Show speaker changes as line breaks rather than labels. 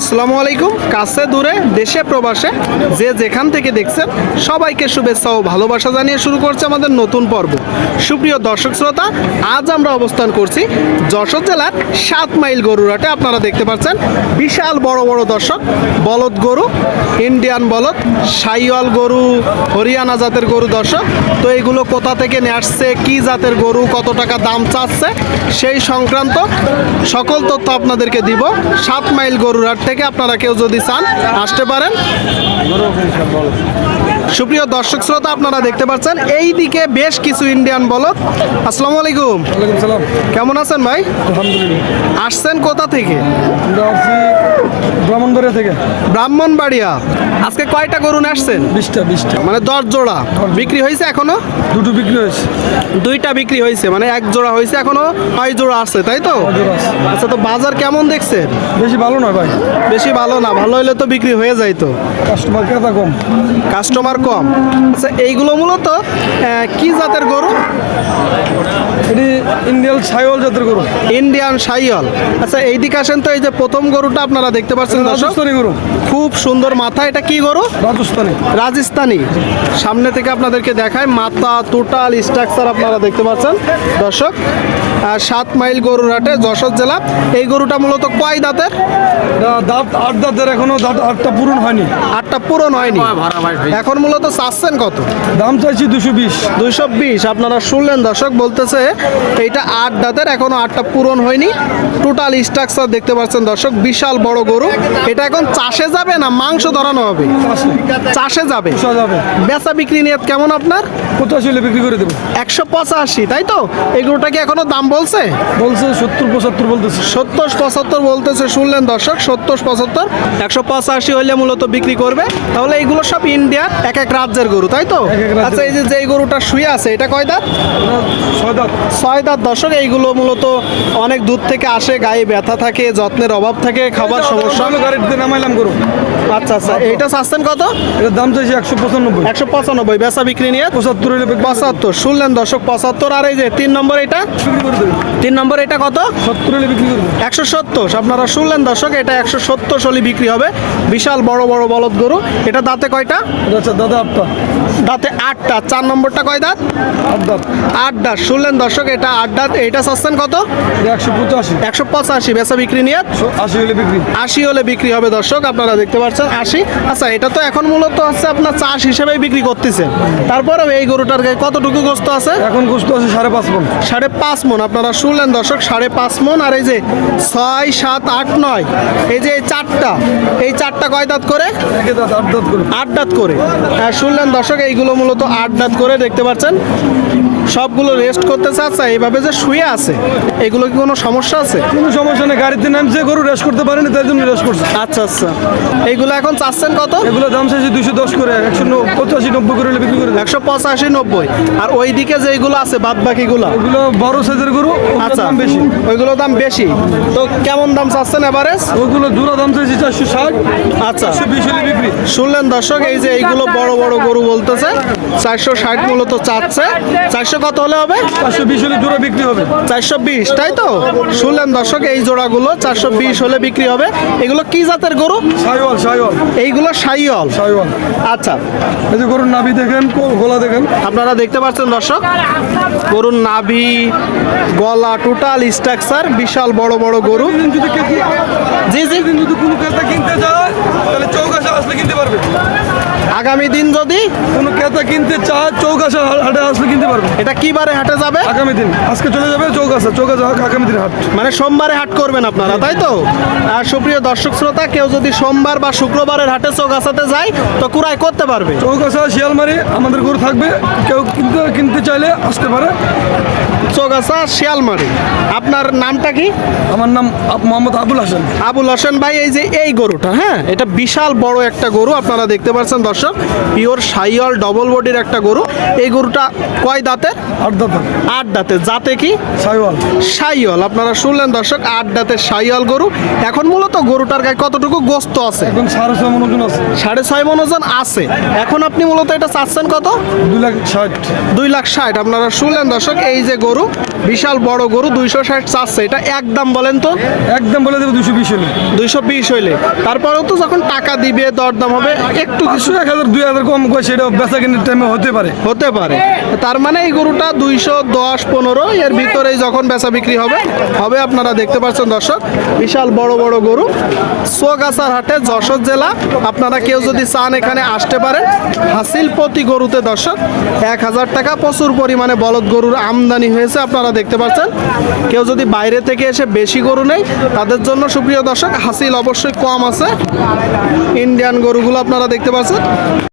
আসসালামু আলাইকুম। কাছে দূরে, দেশে, প্রবাসে যে যেখান থেকে দেখছেন, সবাইকে শুভেচ্ছা ও ভালোবাসা জানিয়ে শুরু করছে আমাদের নতুন পর্ব। সুপ্রিয় দর্শক শ্রোতা, আজ আমরা অবস্থান করছি যশোর জেলার সাত মাইল গরুরাটে আপনারা দেখতে পাচ্ছেন, বিশাল বড় বড় দর্শক, বলদ গরু, ইন্ডিয়ান বলদ, সাইওয়াল গরু, হরিয়ানা জাতের গরু দর্শক। তো এগুলো কোথা থেকে নিয়ে আসছে, কি জাতের গরু, কত টাকা দাম চাচ্ছে, সেই সংক্রান্ত সকল তথ্য আপনাদেরকে দিব। সাত মাইল গরুরহাট থেকে আপনারা কেউ যদি চান আসতে পারেন। সুপ্রিয় দর্শক শ্রোতা আপনারা দেখতে পাচ্ছেন এই দিকে বেশ কিছু ইন্ডিয়ান বলদ। আসসালামু আলাইকুম।
সালাম।
কেমন আছেন ভাই?
আলহামদুলিল্লাহ।
আসছেন কোথা থেকে?
ব্রাহ্মণবাড়িয়া থেকে।
ব্রাহ্মণবাড়িয়া। আজকে কয়টা গরু নিয়ে আসছেন?
বিশটা বিশটা।
মানে দশ জোড়া। বিক্রি হয়েছে এখনও?
দুটো বিক্রি হয়েছে।
দুইটা বিক্রি হয়েছে মানে এক জোড়া হয়েছে এখনও ছয় জোড়া আছে তাই তো? আচ্ছা তো বাজার কেমন দেখছেন?
বেশি ভালো নয় ভাই।
বেশি ভালো না ভালো হলে তো বিক্রি হয়ে যাইতো
কাস্টমার ক্রেতা কম।
কাস্টমার কম। আচ্ছা এইগুলো মূলত কি জাতের গরু?
এটি ইন্ডিয়ান ছাইওয়াল জাতের গরু।
ইন্ডিয়ান সাইয়ল আচ্ছা এইদিকে আসেন তো এই যে প্রথম গরুটা আপনারা দেখতে পাচ্ছেন দর্শক।
রাজস্থানি গরু।
খুব সুন্দর মাথা। এটা কি গরু?
রাজস্থানি।
রাজস্থানি। সামনে থেকে আপনাদেরকে দেখায় মাথা টোটাল স্ট্রাকচার আপনারা দেখতে পাচ্ছেন দর্শক। আর সাত মাইল গরুর হাটে যশোর জেলা। এই গরুটা মূলত কয় দাঁতের?
দাঁত আট দাঁতের এখনও দাঁত আটটা পূরণ হয়নি।
আটটা পূরণ হয়নি। এখন মূলত চাচ্ছেন কত?
দাম চাইছি দুশো বিশ।
দুইশো বিশ। আপনারা শুনলেন দর্শক বলতেছে এইটা আট দাঁতের এখনও আটটা পূরণ হয়নি। টোটাল স্ট্রাকচার দেখতে পাচ্ছেন দর্শক বিশাল বড় গরু। এটা এখন চাষে যাবে না মাংস ধরানো হবে? চাষে যাবে?
যাবে।
বেচা বিক্রি নিয়ে কেমন আপনার?
পঁচাশি হলে বিক্রি করে দেবো।
একশো পঁচাশি তাই তো? এই গরুটা কি এখনও দাম বলছে?
বলছে সত্তর পঁচাত্তর বলতেছে।
সত্তর পঁচাত্তর বলতেছে শুনলেন দর্শক সত্তর পঁচাত্তর। একশো পঁচাশি হইলে মূলত বিক্রি করবে। তাহলে এইগুলো সব ইন্ডিয়ার এক এক রাজ্যের গরু তাই তো? আচ্ছা এই যে যেই গরুটা শুয়ে আছে এটা কয় দাঁত?
ছয় দাঁত।
দর্শক এইগুলো মূলত অনেক দূর থেকে আসে গায়ে ব্যথা থাকে যত্নের অভাব থাকে খাবার সমস্যা।
হলো গাড়িতে নামাইলাম গরু।
আচ্ছা আচ্ছা এইটা চাচ্ছেন কত?
এটার দাম চাইছি একশো পঁচানব্বই।
একশো পঁচানব্বই। বেচা বিক্রি নিয়ে?
পঁচাত্তর
পঁচাত্তর। শুনলেন দর্শক পঁচাত্তর। আর এই যে তিন নম্বর এটা? তিন নম্বর এটা কত?
সত্তর হলে বিক্রি করে
একশো সত্তর। আপনারা শুনলেন দর্শক এটা একশো সত্তর সলি বিক্রি হবে। বিশাল বড় বড় বলদ গরু। এটা দাঁতে কয়টা?
এটা হচ্ছে দাদা আটটা
দাঁতে আটটা চার নম্বরটা কয় দাঁত?
আট দাঁত।
শুনলেন দর্শক এটা আট দাঁত এইটা চাচ্ছেন কত?
একশো পঁচাশি।
একশো পঁচাশি। বেচা বিক্রি নিয়ে
আশি হলে বিক্রি।
আশি হলে বিক্রি হবে দর্শক আপনারা দেখতে পাচ্ছেন আশি। আচ্ছা এটা তো এখন মূলত হচ্ছে আপনার চাষ হিসেবেই বিক্রি করতেছেন তারপরেও এই গরুটার গায়ে কতটুকু গোস্ত আছে?
এখন গোস্ত আছে সাড়ে পাঁচ মন।
সাড়ে পাঁচ মন। আপনারা শুনলেন দর্শক সাড়ে পাঁচ মন আর এই যে ছয় সাত আট নয় এই যে এই চারটা এই চারটা কয় দাঁত করে?
আট দাঁত করে।
আট দাঁত করে। আর শুনলেন দর্শক এইগুলো মূলত আট করে দেখতে পাচ্ছেন। সবগুলো রেস্ট করতে আচ্ছা এইভাবে যে শুয়ে আছে এগুলো কি কোনো সমস্যা আছে?
কোনো সমস্যা নেই গাড়িতে নামছে গরু রেস্ট করতে পারেনি তাই জন্য রেস্ট করছে।
আচ্ছা আচ্ছা। এইগুলো এখন চাচ্ছেন কত?
এগুলো দাম চাইছি দুশো দশ করে একশো পঁচাশি নব্বই করে বিক্রি করে
একশো পঁচাশি নব্বই। আর ওই দিকে যেগুলো আছে বাদ বাকিগুলো
এগুলো বড় সাইজের গরু
আচ্ছা।
দাম বেশি।
ওইগুলো দাম বেশি। তো কেমন দাম চাচ্ছেন এভারেজ
ওগুলো জোড়া দাম চাইছি চারশো ষাট
আচ্ছা।
বিক্রি।
শুনলেন দর্শক এই যে এইগুলো বড় বড় গরু বলতেছে চারশো ষাট মূলত চাচ্ছে। চারশো কত হলে হবে?
চারশো বিশ হলে জোড়া বিক্রি হবে।
চারশো বিশ তাই তো? শুনলেন দর্শক এই জোড়াগুলো চারশো বিশ হলে বিক্রি হবে। এগুলো কি জাতের গরু?
সাইওয়াল সাইওয়াল।
এইগুলো সাইয়ল
সাইওয়াল।
আচ্ছা।
এই যে গরুর নাভি দেখেন গলা দেখেন।
আপনারা দেখতে পাচ্ছেন দর্শক গরুর নাভি গলা টোটাল স্ট্রাকচার বিশাল বড় বড় গরু।
যদি
জি জি।
যদি কোনো ক্রেতা কিনতে চায় তাহলে চৌকাশা আসলে কিনতে পারবে
আগামী দিন যদি
কোনো ক্রেতা কিনতে চায় চৌকাশা হাটে আসলে কিনতে পারবে।
এটা কি বারে হাটে যাবে?
আগামী দিন। আজকে চলে যাবে চৌকাশা। চৌকাশা আগামী দিন হাট।
মানে সোমবারে হাট করবেন আপনারা তাই তো? আর সুপ্রিয় দর্শক শ্রোতা কেউ যদি সোমবার বা শুক্রবারের হাটে চৌগাছাতে যায় তো কুরাই করতে পারবে।
চৌকাশা শিয়ালমারি আমাদের গরু থাকবে। কেউ কিনতে কিনতে চাইলে আসতে পারে।
চৌগাছা শিয়ালমারি। আপনার নামটা কি?
আমার নাম মোহাম্মদ আবুল হাসান।
আবুল হোসেন ভাই এই যে এই গরুটা হ্যাঁ? এটা বিশাল বড় একটা গরু আপনারা দেখতে পাচ্ছেন দর্শক। পিওর সাইয়াল ডবল বডির একটা গরু। এই গরুটা কয় দাঁতের?
আট দাদা
আট দাঁতের। জাতে কি?
সাইওয়াল
সাইয়াল আপনারা শুনলেন দর্শক আট দাঁতের সাইয়াল গরু। এখন মূলত গরুটার গায়ে কতটুকু গোস্ত আছে?
এখন সাড়ে ছয় মন ওজন আছে।
সাড়ে ছয় মন ওজন আছে। এখন আপনি মূলত এটা চাচ্ছেন কত?
দুই লাখ ষাট।
দুই লাখ ষাট। আপনারা শুনলেন দর্শক এই যে গরু viu? বিশাল বড় গরু দুইশো ষাট চাচ্ছে। এটা একদম বলেন তো?
একদম বলে দেবো দুশো বিশ হলে
দুইশো বিশ হইলে। তারপরেও তো যখন টাকা দিবে দরদাম হবে একটু কিছু
এক হাজার দুই হাজার কম করে সেটা বেচা কিনার টাইমে হতে পারে।
হতে পারে। তার মানে এই গরুটা দুইশো দশ পনেরো এর ভিতরেই যখন বেচা বিক্রি হবে হবে আপনারা দেখতে পাচ্ছেন দর্শক বিশাল বড় বড় গরু। সোগাছার হাটে যশোর জেলা আপনারা কেউ যদি চান এখানে আসতে পারেন হাসিল প্রতি গরুতে দর্শক এক হাজার টাকা প্রচুর পরিমাণে বলদ গরুর আমদানি হয়েছে আপনারা দেখতে পাচ্ছেন। কেউ যদি বাইরে থেকে এসে বেশি গরু নেই তাদের জন্য সুপ্রিয় দর্শক, হাসিল অবশ্যই কম আছে। ইন্ডিয়ান গরুগুলো আপনারা দেখতে পাচ্ছেন।